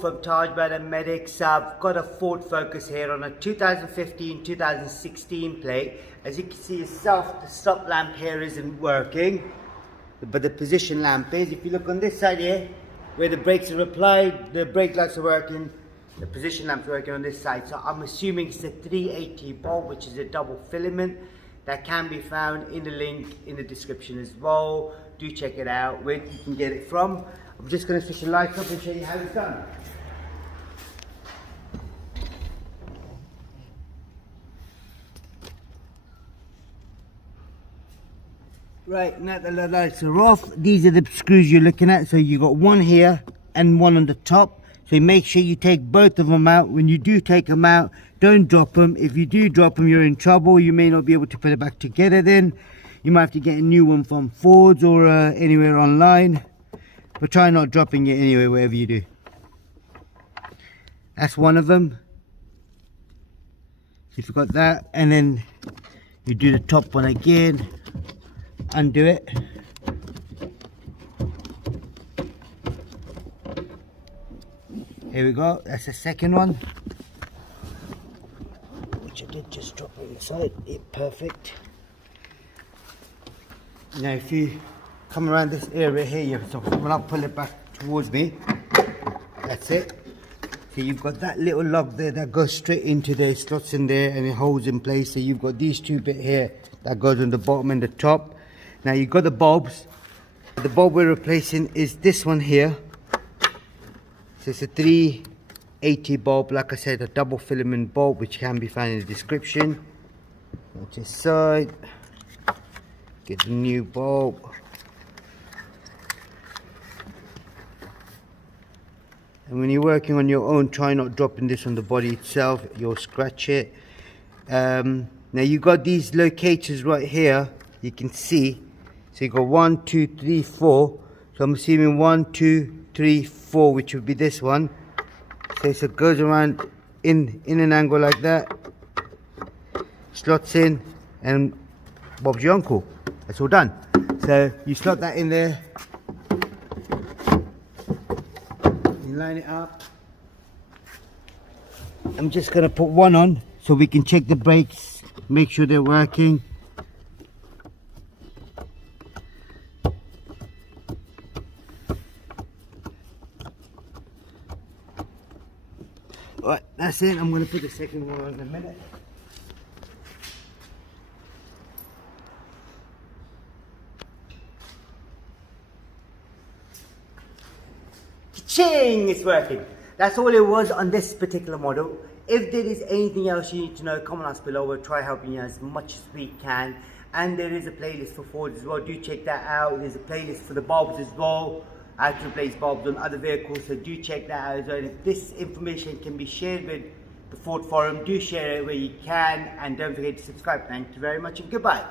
from Tajmotormedics. I've got a Ford Focus here on a 2015-2016 plate. As you can see yourself, the stop lamp here isn't working, but the position lamp is. If you look on this side here, where the brakes are applied, the brake lights are working, the position lamp's working on this side. So I'm assuming it's a 380 bulb, which is a double filament. That can be found in the link in the description as well. Do check it out, where you can get it from. I'm just going to switch the lights up and show you how it's done. Right, now that the lights are off, these are the screws you're looking at. So you got one here and one on the top. So make sure you take both of them out. When you do take them out, don't drop them. If you do drop them, you're in trouble. You may not be able to put it back together then. You might have to get a new one from Ford's or anywhere online. But try not dropping it anyway, wherever you do. That's one of them. So if you've got that, and then you do the top one again, undo it. Here we go, that's the second one. Which I did just drop it inside, perfect. Now if you come around this area here, so when I pull it back towards me, that's it. So you've got that little lug there that goes straight into the slots in there and it holds in place. So you've got these two bit here that goes on the bottom and the top. Now you've got the bulbs. The bulb we're replacing is this one here. So it's a 380 bulb, like I said, a double filament bulb, which can be found in the description. Go to the side, get the new bulb. And when you're working on your own, try not dropping this on the body itself, you'll scratch it. Now you've got these locators right here, you can see. So you've got 1, 2, 3, 4. So I'm assuming 1, 2, 3, 4, which would be this one. So it goes around in an angle like that, slots in, and Bob's your uncle. That's all done. So you slot that in there. Line it up. I'm just going to put one on so we can check the brakes, make sure they're working. Alright, that's it. I'm going to put the second one on in a minute. Ching! It's working. That's all it was on this particular model. If there is anything else you need to know, comment us below. We'll try helping you as much as we can. And there is a playlist for Ford as well. Do check that out. There's a playlist for the bulbs as well. How to replace bulbs on other vehicles. So do check that out as well. If this information can be shared with the Ford forum, do share it where you can. And don't forget to subscribe. Thank you very much and goodbye.